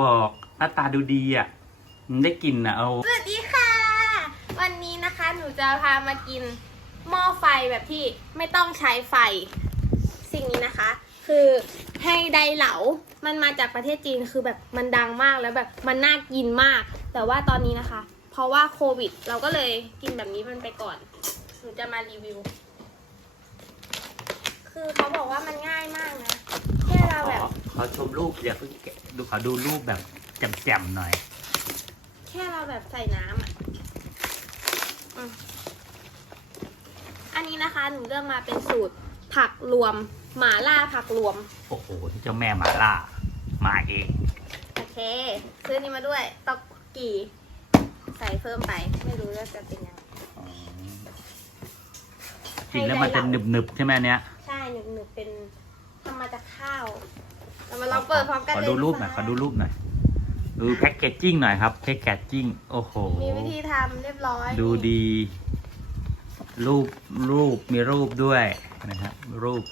บอกหน้าตาดูดีอะมันได้กลินอะเอาสวัสดีค่ะ วันนี้นะคะหนูจะพามากินหม้อไฟแบบที่ไม่ต้องใช้ไฟ สิ่งนี้นะคะ คือให้ไดเหลา มันมาจากประเทศจีนคือแบบมันดังมากแล้วแบบมันน่ากินมาก แต่ว่าตอนนี้นะคะ เพราะว่าโควิด เราก็เลยกินแบบนี้มันไปก่อน หนูจะมารีวิว คือเขาบอกว่ามันง่ายมากนะแค่เราแบบ ขอขอชมรูปอย่าเพิ่งแกะดูขอดูรูปแบบแจ่มๆหน่อย แค่เราแบบใส่น้ำอะอืมอันนี้นะคะหนูเลือกมาเป็นสูตรผักรวม หมาล่าผักรวม โอ้โหที่เจ้าแม่หมาล่า มาเอง โอเค ซื้อนี้มาด้วยตอกกี่ ใส่เพิ่มไป ไม่รู้ว่าจะเป็นยังไงอ๋อกินแล้วมันจะหนึบๆใช่ไหมอันเนี้ย ใช่หนึบหนึบเป็นทำมาจากข้าว เรา มาลองเปิดพร้อมกันขอเลยดูรูปหน่อยขอดูรูปหน่อยดูแพ็กเกจจิ้งหน่อยครับแพ็กเกจจิ้งโอ้โหมีวิธีทำเรียบร้อย ดูดี รูปรูปมีรูปด้วยนะครับรูป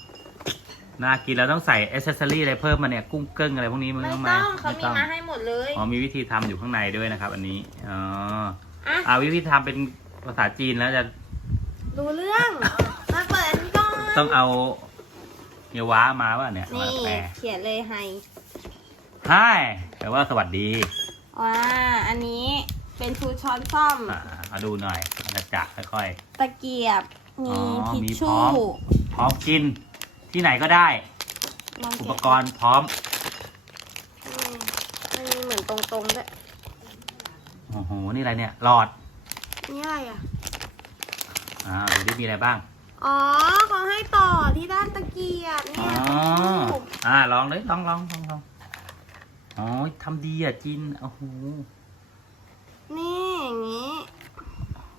น่ากินแล้วต้องใส่อ c เซสซอรี่อะไรเพิ่มมาเนี่ยกุ้งเกิ้งอะไรพวกนี้มันไม่ต้องไหมต้องเขามีต้องมาให้หมดเลยอ๋อมีวิธีทำอยู่ข้างในด้วยนะครับ อันนี้อ๋ออะอ่าวิธีทำเป็นภาษาจีนแล้วจะดูเรื่องมาเปิดอันนี้ก่อนต้องเอา เยาว้ามาว่าเนี่ยมานี่แปลเขียนเลยไฮใช่แปลว่าสวัสดีว่าอันนี้เป็นชูช้อนซ่อม อ่ามาดูหน่อยอาณาจักรค่อยตะเกียบ มีอ๋อทิชมีพร้ชู่อมๆพร้อมกินที่ไหนก็ได้ ลองอุเก็ปบกรณ์พร้อมอืมมันมีเหมือนตรงๆด้วยโอ้โหนี่อะไรเนี่ยหลอด นี่อะไรอะอ่าดูที่มีอะไรบ้าง อ๋อเขาให้ต่อที่ด้านตะเกียบอ๋เนี่อยทิชชู่อ่าลองเลยลองลองลองลองอ๋อทำดีอะจินโอ้โหนี่อย่างนี้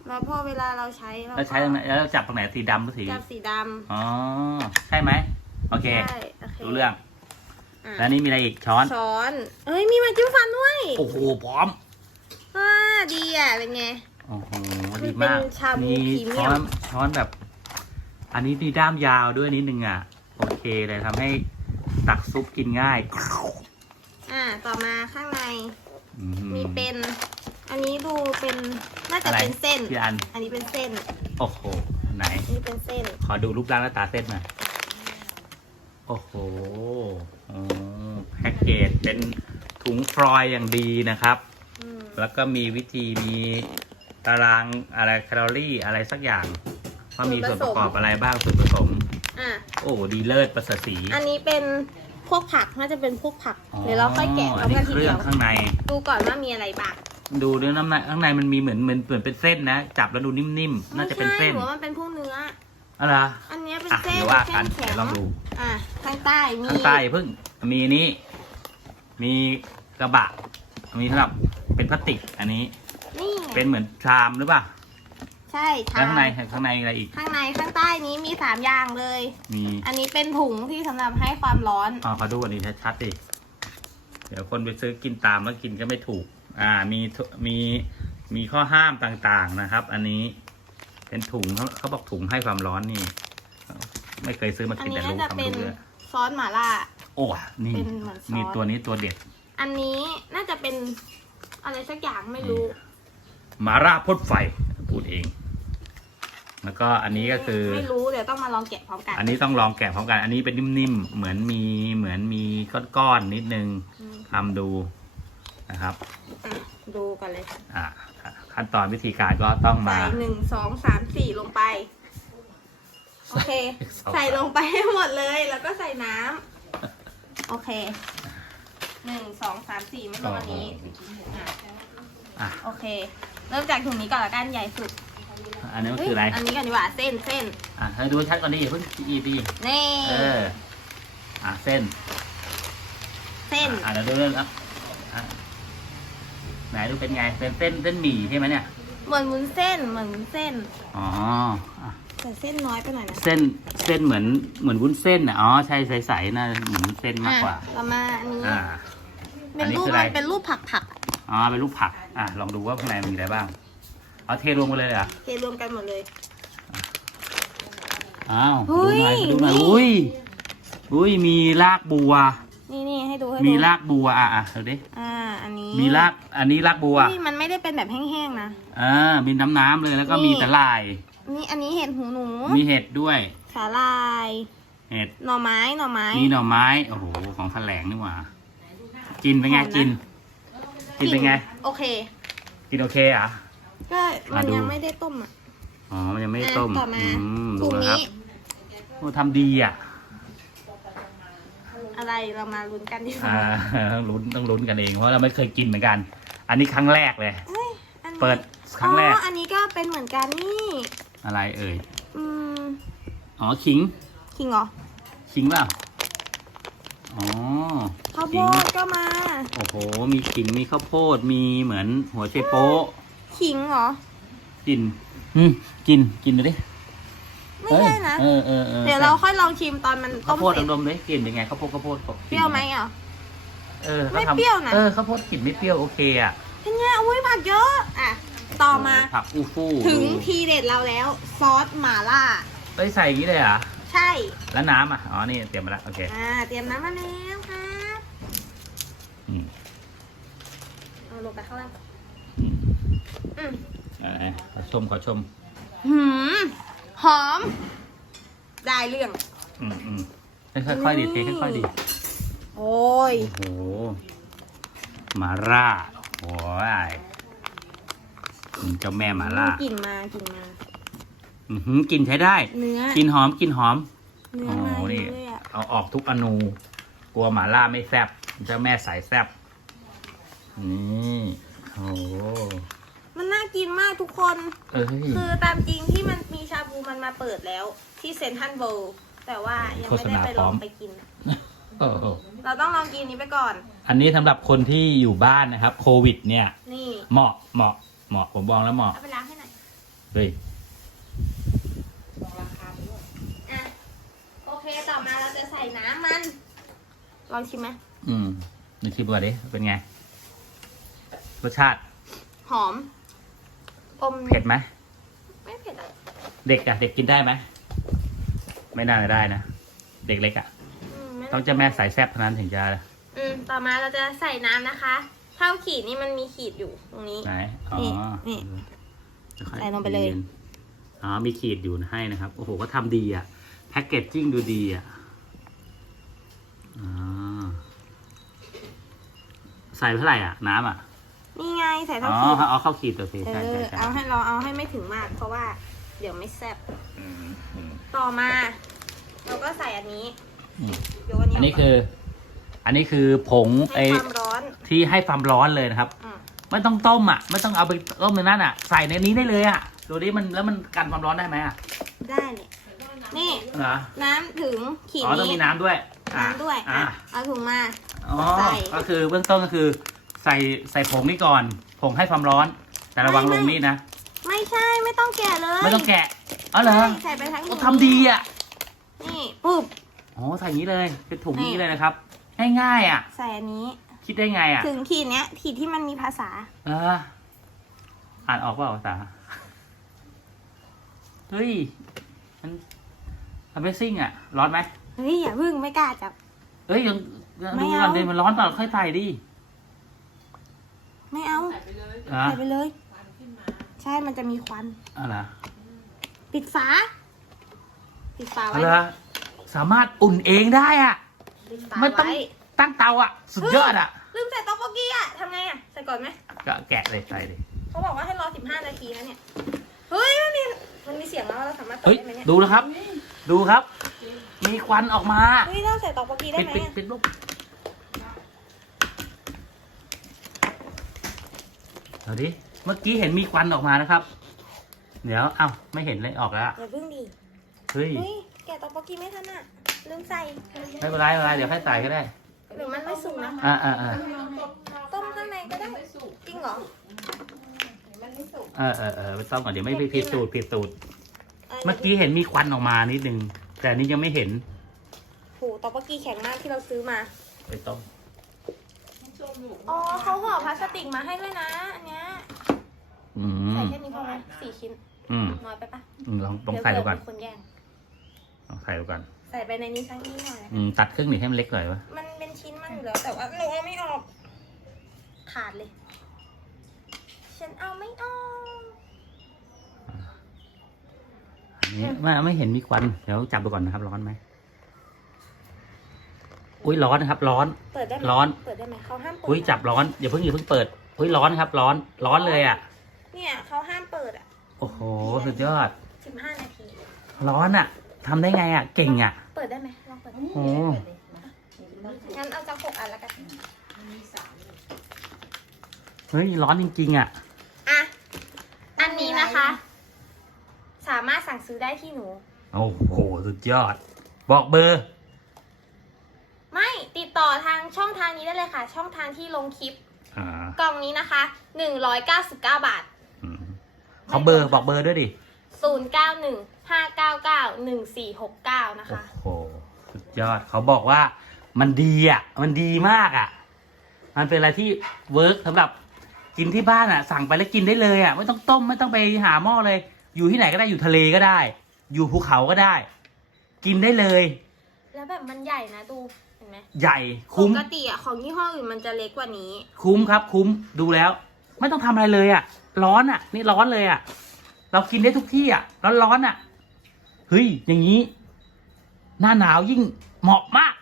แล้วพอเวลาเราใช้เราแล้วใช้ตรงไหนแล้วจับตรงไหนสีดำหรือสีจับสีดอ๋อใช่ไหมโอเคำใช่โอเครู้เรื่องอะแล้วนี่มีอะไรอีกช้อน ช้อนเอ้ยมีไมาจิ้มฟันด้วยโอ้โหพร้อมอ่าดีอะเป็นไง โอ้โหมันดีเป็นมากชาบูมีพรีเมีช้ยอมนช้อนแบบ อันนี้มีด้ามยาวด้วยนิดนึงอะ โอเคเลยทำให้ตักซุปกินง่าย อ่า ต่อมาข้างใน อืมีเป็น อันนี้ดูเป็นน่าจะอะไรเป็นเส้น พี่อัน อันนี้เป็นเส้น โอ้โห ไหน อันนี้เป็นเส้น ขอดูรูปร่างหน้าตาเส้นหน่อยโอ้โหอ๋อแพ็กเกจเป็นถุงฟรอยล์อย่างดีนะครับ อืม แล้วก็มีวิธีมีตารางอะไรแคลอรี่อะไรสักอย่าง ว่ามีส่วนประกอบอะไรบ้างส่วนผสม อะ โอ้ดีเลิศประเสริฐสีอันนี้เป็นพวกผักน่าจะเป็นพวกผักเดี๋ยวเราค่อยแกะพร้อัอนมนี้กันเคทีรื่เดีองยวข้างใน ดูก่อนว่ามีอะไรบ้างดูเนื้อน้ำในข้างในมันมีเหมือนเหมือนเหมือนเป็นเส้นนะ จับแล้วดูนิ่มๆ น่าจะเป็นเส้นไม่ใช่หรือว่ามันเป็นพวกเนื้อ อะไรออันเนี้ยเป็นอะเส้นเดี๋ยวว่าเส้กันนแข็เดี๋งยวลองดู อะข้างใต้มีข้างใต้เพิ่งมีนี้ มีกระบะ มีสำหรับเป็นพลาสติก อันนี้ นี่เป็นเหมือนชามหรือเปล่า ใช่แล้วข้างในชามข้างในมีอะไรอีก ข้างในข้างใต้นี้มีสามอย่างเลย มีอันนี้เป็นถุงที่สำหรับให้ความร้อน อ๋อขอดูอันนี้ชัดๆดิเดี๋ยวคนไปซื้อกินตามแล้วกินก็ไม่ถูก อ่ามีถุมีมีข้อห้ามต่างๆนะครับ อันนี้เป็นถุงเขาเขาบอกถุงให้ความร้อนนี่ ไม่เคยซื้อมาอันกินนี้แต่น่ารู้จะความเป็นรู้เลยซอสหม่าล่า โอ้นี่เป็นเหมือนซอสนี่ตัวนี้ตัวเด็ด อันนี้น่าจะเป็นอะไรสักอย่างไม่รู้หมาร่าพ่นไฟ พูดเอง แล้วก็อันนี้ก็คือ ไม่รู้เดี๋ยวต้องมาลองแกะพร้อมกัน อันนี้ต้องลองแกะพร้อมกัน อันนี้เป็นนิ่มๆ เหมือนมีเหมือนมีก้อนๆนิดนึงอืม ทำดูนะครับ อะดูกันเลยอ่า ขั้นตอนวิธีการก็ต้องมา ใส่หนึ่งสองสามสี่ลงไป โอเคสองใส่ลงไปให้หมดเลย แล้วก็ใส่น้ำโอเคหนึ่งสองสามสี่ไม่ลงอันนี้อะ อะโอเค เริ่มจากถุงนี้ก่อนละกันใหญ่สุดอั นนี้มันคืออะไรเยอันนี้กันดีกว่าเส้นเส้นอะให้ดูชัดก่อนดิอย่าเพิ่งอีดีนี่เออ อะเส้น เส้น อะเดี๋ยวดูเรื่องอะอะไหนดูเป็นไง เป็นเส้นเส้นหมี่ใช่ไหมเนี่ย เหมือนวุ้นเส้น เหมือนวุ้นเส้น อ๋ออะแต่เส้นน้อยไปหน่อยนะ เส้นเส้นเหมือนเหมือนวุ้นเส้นอะ อ๋อใช่ใสๆน่าเหมือนวุ้นเส้นมากกว่าอะต่อมาอันนี้อ่าเป็นอันนี้รูปคืออะไรมันเป็นรูปผักผักอ๋อเป็นรูปผัก อะลองดูว่าข้างในมีอะไรบ้าง เอาเทรวมกันเลยเหรอๆเทรวมกันหมดเลย อ้าวเฮ้ดูย หน่อยดูหน่อยนี่อุ้ยอุ้ยมีรากบัว นี่นี่ให้ดูให้ดูมีรากบัวอะอะดูดิอ่า อันนี้มีรากอันนี้รากบัวนี่มันไม่ได้เป็นแบบแห้งๆนะ อ่ามีน้ำน้ำๆเลยแล้วก็นี่ มีแต่ลาย นี่อันนี้เห็ดหูหนูมีเห็ดด้วย สาลาย เห็ดหน่อไม้หน่อไม้ มีหน่อไม้โอ้โหของแถลงนี่หว่ากินเป็นไงหอมนะ กิน กินเป็นไง โอเค กินโอเคเหรอะ ก็มันอะดูยังไม่ได้ต้มอะ อ๋อ มันยังไม่ได้ต้มอะต่อมาอืมถุดูงนะครับนี้โอ้ทำดีอะ อะไรเรามาลุ้นกันดีกว่าอ่าต้องลุ้นต้องลุ้นกันเองเพราะเราไม่เคยกินเหมือนกัน อันนี้ครั้งแรกเลย เอ้ยอันนี้เปิดครั้งแรก อ๋ออันนี้ก็เป็นเหมือนกันนี่อะไรเอ่ย อืมอ๋อขิงจริงเหรอขิงเปล่าอ๋อข้าวโพขิงดก็มา โอ้โห มีขิงมีข้าวโพดมีเหมือนหัวไชโป๊ะ ขิงเหรอ กินอืมกิน กินดูดิไม่ใช่นะ เออเออเออเดี๋ยวเราค่อยลองชิมตอนมันข้าต้วมโพดเสร็จดมๆเลยกลิ่นเป็นไงข้าวโพดข้าวโพดเปรี้ยวไหมอะ เออไม่ขาทำเปรี้ยวนะ เออข้าวโพดกลิ่นไม่เปรี้ยวโอเคอะเป็นไงอุ้ยผักเยอะ อะ ต่อมา ผักอูฟู่ถึงทีเด็ดเราแล้ว ซอสหม่าล่าเอ้ยใส่อย่างนี้เลยเหรอะใช่ แล้วน้ำอะอ๋อนี่เตรียมมาแล้วโอเคอ่า เตรียมน้ำมาแล้วครับอืมเอาลงไปข้างล่างอืม อืมอ่าขอชมขอชม หืมหอม ได้เรื่อง อืมอืมค่อยๆดีเทค่อยๆดีโอ้ย โอ้โหมาร่าโอ้ยอืมเจ้าแม่มาล่ากลิ่นมากลิ่นมา อือหือกลิ่นใช้ได้ เนื้อกลิ่นหอมกลิ่นหอม เนื้อโอ้มาโหเยนี่อะเลยอะเอาออกทุกอนู กลัวหมาล่าไม่แซบเจ้าแม่สายแซบนี่โอ้โหมันน่า กินมากทุกคน เอ้ย คือตามจริงที่มันมีชาบูมันมาเปิดแล้ว ที่เซนทรัลเวิลด์แต่ว่ายังไม่ได้ไปลองไปกิน โอ้โหเราต้องลองกินนี้ไปก่อน อันนี้สำหรับคนที่อยู่บ้านนะครับ โควิด เนี่ย นี่เหมาะเหมาะเหมาะผมบอกแล้วเหมาะเอาไปล้างให้หน่อยเฮ้ยอะโอเคต่อมาเราจะใส่น้ำมัน ลองชิมไหมอืมนึกชิมก่อนดิเป็นไงรสชาติหอม อมเผ็ดไหมไม่เผ็ดอะเด็กอะเด็กกินได้ไหมไม่น่าจะได้นะเด็กเล็กอะอืมไม่ต้องเจ้าแม่สายแซบเท่านั้นถึงจะอืมต่อมาเราจะใส่น้ำนะคะเท่าขีดนี่มันมีขีดอยู่ตรงนี้ ไหนอ๋อนี่นี่ค่อยๆใส่ลงไปเลย นอ๋อมีขีดอยู่ให้นะครับโอ้โหก็ทำดีอะแพ็กเกจจิ้งดูดีอะอ๋อใส่เท่าไหร่อะน้ำอะนี่ไง ใส่อ๋เท่าอขีดเอาเข้าขีดตัวสิเอใช่ใช่อใช่เอาให้เราเอาให้ไม่ถึงมาก เพราะว่าเดี๋ยวไม่แซ่บอืมอืมต่อมา เราก็ใส่อันนี้อืมโยนอันนี้อันนี้คือ อันนี้คือผงไอให้ความร้อนที่ให้ความร้อนเลยนะครับ อืมไม่ต้องต้มอะ ไม่ต้องเอาไปต้มในนั้นอะ ใส่ในนี้ได้เลยอะดูดิมันแล้วมันกันความร้อนได้ไหมอะได้เลยนี่เหรอน้ำถึงขีดอ๋อต้องนี้มีน้ำด้วยอะน้ำด้วยอะอะเอาถุงมา อ๋อใส่ ก็คือเบื้องต้นก็คือ ใส่ใส่ผงนี่ก่อน ผงให้ความร้อน แต่ระวังลงนี่นะ ไม่ใช่ไม่ต้องแกะเลยไม่ต้องแกะอ๋อเหรอใช่ใส่ไปทั้งถุโอ้งทำดีอะ นี่ปุ๊บอ๋อใส่อย่างนี้เลย เป็นถุงนี่นี้เลยนะครับ ง่ายๆอะ ใส่อันนี้ คิดได้ไงอะ ถึงขีดเนี้ยขีดที่มันมีภาษา เออ อ่านออกเปล่าภาษา เฮ้ย มัน Amazing อะ ร้อนไหมเฮ้ยอย่าพึ่งไม่กล้าจับ เอ้ยยังยังไม่ดูเอาก่อนดิมันร้อนเปล่าค่อยใส่ดิ ไม่เอาอะใส่ไปเลย ใช่มันจะมีควัน อะไรปิดฝา ปิดฝาอะไว้ไรสามารถอุ่นเองได้อะ ปิดฝาไม่ต้องไว้ตั้งเตาอะ สุดยอดอะ ลืมใส่ต๊อกโบกี้อะทำไงอะ ใส่ก่อนไหม ก็แกะเลยใส่เลย เขาบอกว่าให้รอ 15 นาทีนะเนี่ย เฮ้ย มันมี มันมีเสียงแล้วเราสามารถเปิดเฮ้ย ได้ไหมเนี่ยดูนะครับ ดูครับ มีควันออกมา เฮ้ยเราใส่ต๊อกโบกี้ได้ปิดไหมปิดอะปิดลูก เดี๋ยวดิ เมื่อกี้เห็นมีควันออกมานะครับ เดี๋ยว เอ้า ไม่เห็นเลยออกแล้วอะอย่าพึ่งดิเฮ้ยเฮ้ยแกะต๊อกโบกี้ไม่ทันอะ ลืมใส่ ไม่เป็นไรไม่เป็นไรเดี๋ยวค่อยใส่ก็ได้ หรือมันไม่สุกนะ อ่าอ่าอ่าต้มข้างในก็ได้ จริงเหรอเออเออเออไม่ต้องก่อนเดี๋ยวไม่ผิดสูตรผิดสูตร เมื่อกี้เห็นมีควันออกมานิดนึง แต่อันนี้ยังไม่เห็น โหต๊อกโบกี้แข็งมากที่เราซื้อมา ไปต้ม อ๋อเขาห่อพลาสติกมาให้ด้วยนะ อันเนี้ยใส่แค่นี้พอไหมสี่ชิ้น อืมน้อยไปปะลองลองใส่ดูก่อนเผื่คนแย่งลองใส่ดูก่อนใส่ไปในนี้สักนิดหน่อยอืมตัดครึ่งหนึ่งให้มันเล็กหน่อยวะมันเป็นชิ้นมันอยู่แล้ว แต่ว่าหนูเอาไม่ออก ขาดเลย ฉันเอาไม่ออก อันนี้ไม่ไม่เห็นมีควันเดี๋ยวจับดูก่อนนะครับร้อนไหม อุ้ยร้อนนะครับ ร้อน เปิดได้ไหมร้อน เปิดได้ไหมเขาห้ามเปิดอุ้ยจับร้อนอย่าเพิ่งอย่าเพิ่งเปิด อุ้ยร้อนครับ ร้อน ร้อนเลยอะ เนี่ยเขาห้ามเปิดอะโอ้โหสุดยอด สิบห้านาที ร้อนอะทำได้ไงอะ เก่งอะ เปิดได้ไหมลองเปิดโอ้งั้นเอาจังหกอันแล้วกันเฮ้ยร้อนจริงๆอะ อะ อันนี้นะคะ สามารถสั่งซื้อได้ที่หนู โอ้โหสุดยอด บอกเบอร์ ไม่ติดต่อทาง ช่องทางนี้ได้เลยค่ะ ช่องทางที่ลงคลิป อ่ากล่องนี้นะคะ 199 บาท อืมเขาเบอร์บอกเบอร์ด้วยดิ 091 599 1469 นะโอ้คะ โห สุดยอด เขาบอกว่ามันดีอะ มันดีมากอะ มันเป็นอะไรที่เวิร์กสำหรับกินที่บ้านอะ สั่งไปแล้วกินได้เลยอะ ไม่ต้องต้มไม่ต้องไปหาหม้อเลย อยู่ที่ไหนก็ได้ อยู่ทะเลก็ได้ อยู่ภูเขาก็ได้ กินได้เลย แล้วแบบมันใหญ่นะดูเห็น ไหมใหญ่ปคุ้ม กติอะของยี่ห้ออื่นมันจะเล็กกว่านี้ คุ้มครับ คุ้มดูแล้ว ไม่ต้องทำอะไรเลยอะ ร้อนอะ นี่ร้อนเลยอะ เรากินได้ทุกที่อะ ร้อนร้อนๆอะเฮ้ยอย่างนี้ หน้าหนาวยิ่งเหมาะมาก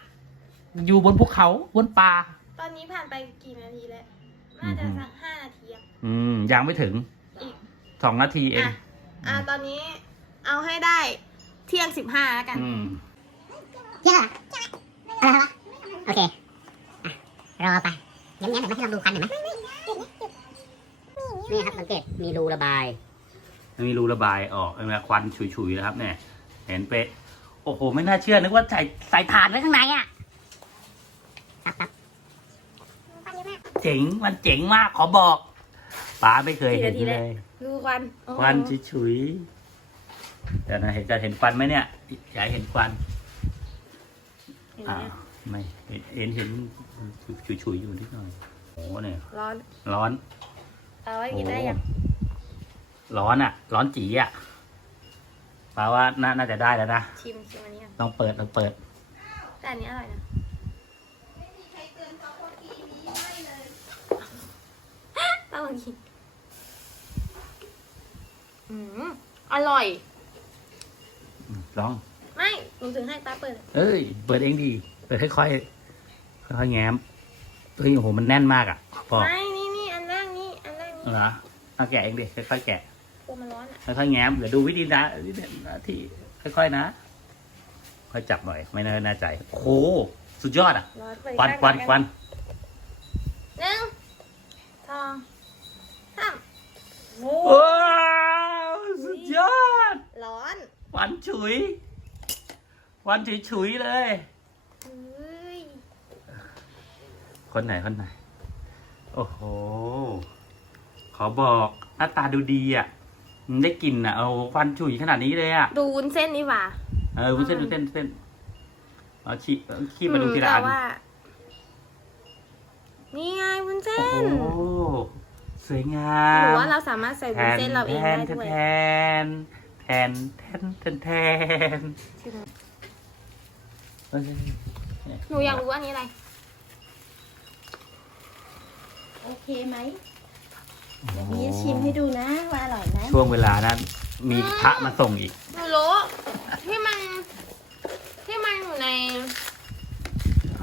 อยู่บนภูเขาบนป่า ตอนนี้ผ่านไปกี่นาทีแล้ว น่าจะสักห้านาทีอะอืมยังไม่ถึงอีก สองนาทีเอง อะ อะตอนนี้เอาให้ได้เที่ยงสิบห้าแล้วกัน อืม เยอะอะไรวะ โอเคอะรอไปเย้มๆเห็นไหมให้ลองดูคันเห็นไหมนี่ครับสังเกตมีรูระบายไม่มีรูระบายออกเห็นไหมควันฉุยๆนะครับเนี่ย เห็นเป๊ะ โอ้โห ไม่น่าเชื่อ นึกว่าใส่ใส่ถ่านไว้ข้างในอะครับครับเจ๋ง มันเจ๋งมาก ขอบอก ป้าไม่เคยเห็นกี่นาทีเลแล้วยดูควันโอ้โหควันฉุยๆแต่นะเห็นจะเห็นควันไหมเนี่ยอยากให้เห็นควันเห็นไหมอ้าว ไม่เห็นเห็นฉุยๆอยู่นิดหน่อยโอ้โหเนี่ยร้อน ร้อนเอาไว้กินได้ยังร้อนอะ ร้อนจีอะป้าว่าน่าน่าจะได้แล้วนะชิมชิมอันนี้ก่อนลองเปิดลองเปิด แต่อันนี้อร่อยนะต้องลองกินอืมอร่อยอืมลอง ไม่หนูถึงให้ป้าเปิด เอ้ย เปิดเองดี เปิดค่อยๆค่อยๆแง้มเฮ้ยโอ้โหมันแน่นมากอะบอกไม่นี่นี่อันล่างนี่อันล่างนี่เหรอเอาแกะเองดิค่อยๆแกะตัวมันร้อนอะค่อยๆแง้มเดี๋ยวดูวิธีนะวิธีนะที่ค่อยๆนะ ค่อยจับหน่อย ไม่แน่แน่ใจโอ้โหสุดยอดอะร้อนเปิดควันควันควันหนึ่งสองสามโอ้ว้าวสุดยอด ร้อนควันฉุยควันฉุยๆเลย เฮ้ย คนไหนคนไหน โอ้โห ขอบอกหน้าตาดูดีอะมันได้กลิ่นอะเอาควันฉุยขนาดนี้เลยอะ ดูวุ้นเส้นนี่หว่าเออวุ้นเส้นอืมวุ้นเส้นวุ้นเส้นเอาขี้เอาขี้มาดูทีละแต่อันว่านี่ไงวุ้นเส้โอ้นโห สวยงาหมรือว่าเราสามารถใส่วุ้นเส้นเราเองแทได้นด้วยแทนแทนแทนแทนแทนชิมเอ้ยหนูอยากรู้อันนี้อะไร โอเคไหมเดี๋ยวนี้ชิมให้ดูนะว่าอร่อยไหมช่วงเวลานั้น มีพระมาส่งอีก หนูรู้ที่มัน ที่มันอยู่ใน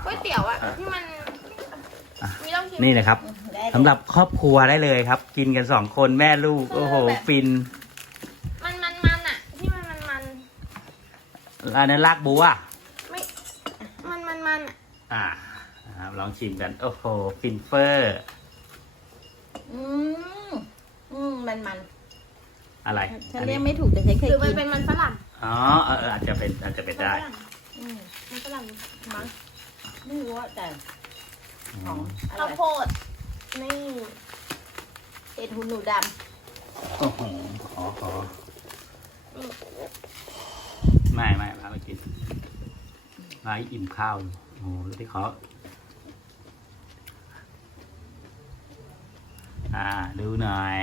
ก๋วยเตี๋ยวอะที่มันอะ มีต้องชิมนี่นะครับได้เลยสำหรับครอบครัวได้เลยครับ กินกันสองคนแม่ลูก โอ้โห ฟินมันมันมันอะที่มันมันมันอันนั้นลากบัวไม่มันมันมันอะอ่านะครับลองชิมกัน โอ้โห ฟินเฟอร์ อืมอืมมันมันอะไรฉันอันเรีนี้ยกไม่ถูกแต่ฉันเคยหรือมันกินเป็นมันฝรั่งอ๋อเออเอออาจจะเป็นอาจจะเป็นได้มันฝรั่งอืมมันฝรั่งมั้งไม่รู้ว่าแต่ของอข้าร่วอยโพดนี่เอ็ดหูหนูดโอ้โหขอขอไม่ไม่พาไปกินพาให้อิ่มข้าวอยู่โอ้โหแล้วที่ขอ อ่า ดูหน่อย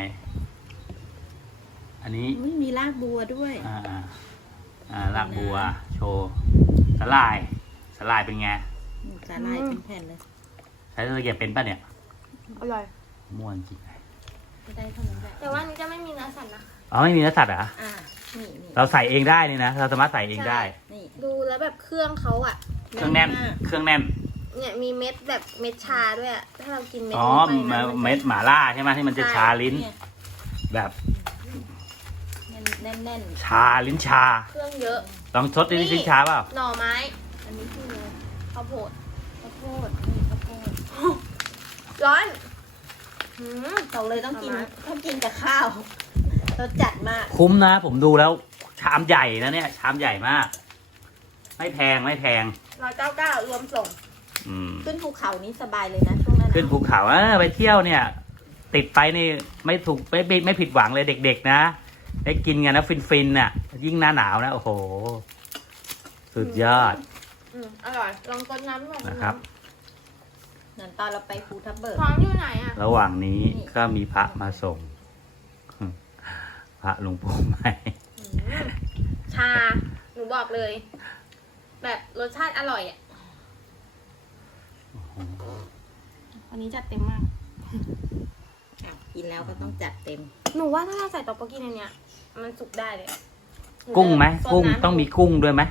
อันนี้ำอุ๊ยมีรากบัวด้วย อ่าอ่าลากบัว โชว์สลายสลายเป็นไงอืมสาหร่ายเป็นแผ่นเลยใช้ตะเกียบเป็นป่ะเนี่ยมอร่อย ม่วนจริงได้เท่านั้นแหละแต่ว่าอันนี้จะไม่มีเนื้อสัตว์นะอ๋อไม่มีเนื้อสัตว์เหรออ่า นี่นี่เราใส่เองได้นี่นะ เราสามารถใส่เองได้ นี่ ดูแล้วแบบเครื่องเขาอะเครื่องแน่น มากเครื่องแน่น เนี่ยมีเม็ดแบบเม็ดชาด้วยอะถ้าเรากินเม็ดอ๋อนี้ไปนะนจะเม็ดหมาล่าใช่ไหมที่มันจะชาลิ้น เนี่ยแบบแน่นแน่นแน่นชาลิ้นชา เครื่องเยอะ ลองทดดินี่ ลิ้นชาเปล่าหน่อไม้ อันนี้คืออะไรข้าวโพดข้าวโพดนี่ข้าวโพดร้อนหืม บอกเลยต้องกิน เอามา ต้องกินกับข้าวรสจัดมาก คุ้มนะ ผมดูแล้ว ชามใหญ่นะเนี่ย ชามใหญ่มาก ไม่แพงไม่แพง ร้อยเก้าเก้ารวมส่ง อืม ขึ้นภูเขานี้สบายเลยนะช่วงหนั้นขึ้นภูเขาเออไปเที่ยวเนี่ย ติดไปนี่ไม่ถูกไม่ไม่ไม่ผิดหวังเลยเด็กๆนะได้กินกันนะฟินๆน่ะ ยิ่งหน้าหนาวนะโอ้โห สุดยอดอืมอร่อย ลองกดน้ำหน่อยนะครับ เหมือนตอนเราไปภูทับเบิกท้องอยู่ไหนอะระหว่างนี้นี่ก็มีพระมาส่ง พระหลวงปู่ใหม่ อืมชา หนูบอกเลย แบบรสชาติอร่อยอะ วันนี้จัดเต็มมากอะกินแล้วก็ต้องจัดเต็ม หนูว่าถ้าเราใส่ต๊อกโบกี้ในเนี้ยมันสุกได้เลยกุ้งไหมซดกุ้งน้ำต้องมีกุ้งด้วยไหม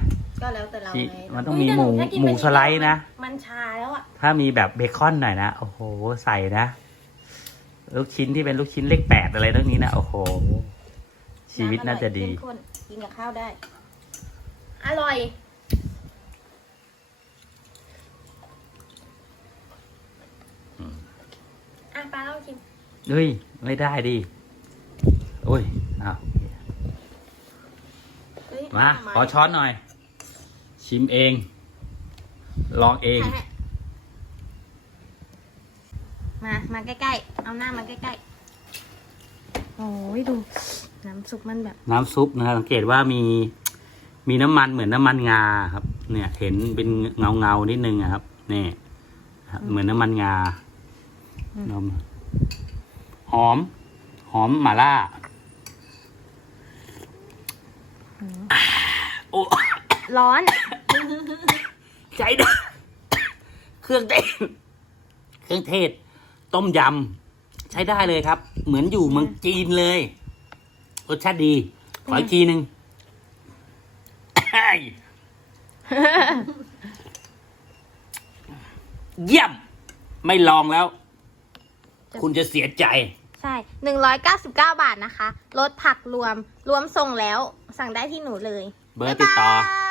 ก็แล้วแต่เราที่ไงมันต้องเฮ้มียหมูแต่นูถ้ากินหมูไปสไลด์นะ มันชาแล้วอะถ้ามีแบบเบคอนหน่อยนะ โอ้โห ใส่นะ ลูกชิ้นที่เป็นลูกชิ้นเลขแปดอะไรทั้งนี้นะ โอ้โห ชีวิตน่าจะดีำอร่อยเข้มข้นกินกับข้าวได้ อร่อย อืม อะปลาเราชิมเฮ้ย ไม่ได้ดิ โอ้ยอ้าวเฮ้ยมาเอขอช้อนหน่อย ชิมเอง ลองเอง ให้ๆมา มาใกล้ๆ เอาหน้ามาใกล้ๆ โอ้ยดู น้ำซุปมันแบบ น้ำซุปนะสังเกตว่ามีมีน้ำมันเหมือนน้ำมันงาครับ เนี่ย เห็นเป็นเงาเงาๆนิดนึงอะครับนี่ครับเหมือนน้ำมันงาอืม นมหอม หอมหม่าล่าโอ้ร้อน ใจดเครื่องเทศเครื่องเทศ ต้มยำ ใช้ได้เลยครับ เหมือนอยู่เมืองจีนเลย รสชาติดี ขออีกทีหนึ่งเยี่ยม ไม่ลองแล้ว คุณจะเสียใจ ใช่หนึ่งร้อยเก้าสิบเก้าบาทนะคะ ลดผักรวม รวมส่งแล้ว สั่งได้ที่หนูเลย เบอร์ติดต่อบ๊ายบาย